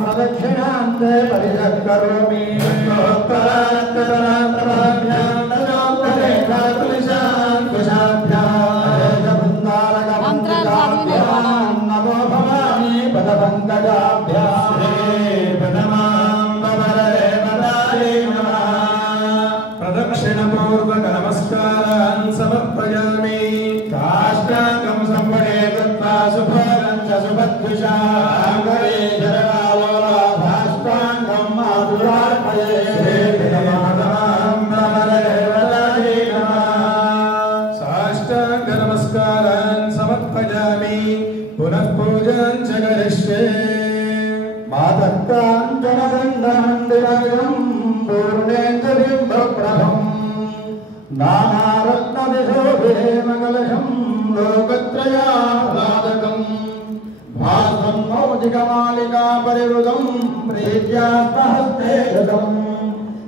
प्रदक्षिणान्ते परिचक्करोमि नमो भवानी प्रदक्षिणपूर्वक नमस्कारान् समर्पयामि काष्टाङ्गं संवडे कृत्वा सुभोगं च सुभद्विषा समर्पयामि पुनः पूजां च करिष्ये मातर्काञ्चनगन्धमन्दिरं पूर्णेन्दुबिम्बप्रभं नानारत्नविशोभिहेमकलशं लोकत्रयाह्लादकं भासं मौजिकमालिका परिवृतं प्रीत्यास्तहस्ते कृतं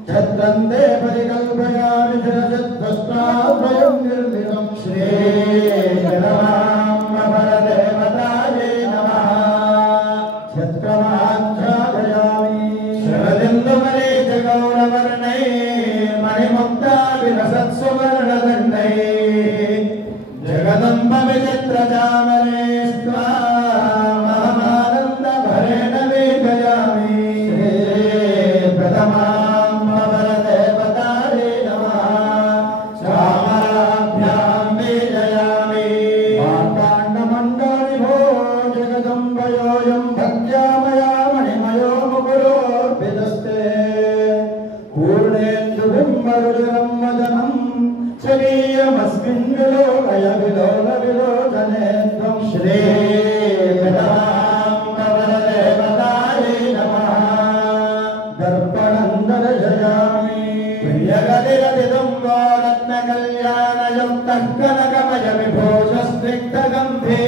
छत्रन्ते परिकल्पयामि शिरसिद्ध्वस्ताद्वयं निर्मितं श्रीरामवरदेवतायै नमः छत्रमाच्छादयामि शरदिन्दुमरीचगौरवर्णै मणिमुक्ताभिलसत्सुवर्णदण्डै जगदम्ब विचित्रचामरे स्वामहमानन्दभरेण वीक्षयामि श्रीप्रथमाम्बवरदेवतायै नमः श्यामलाभ्यां वीक्षयामि मार्ताण्डमण्डलिभो जगदम्बयोऽयं भक्त्या मया मणिमयो मुकुरोऽर्पितस्ते पूर्णेन्दुबिम्बरुचिरं वदनं शरीरमस्मिन् विलोकय विलोलविलोचने त्वं श्रीरामवरदेवतायै नमः दर्पणं दर्शयामि प्रियगतिरतिदं रत्नकल्याणयुक्तः कनकमयविभूषस्निग्धगन्धे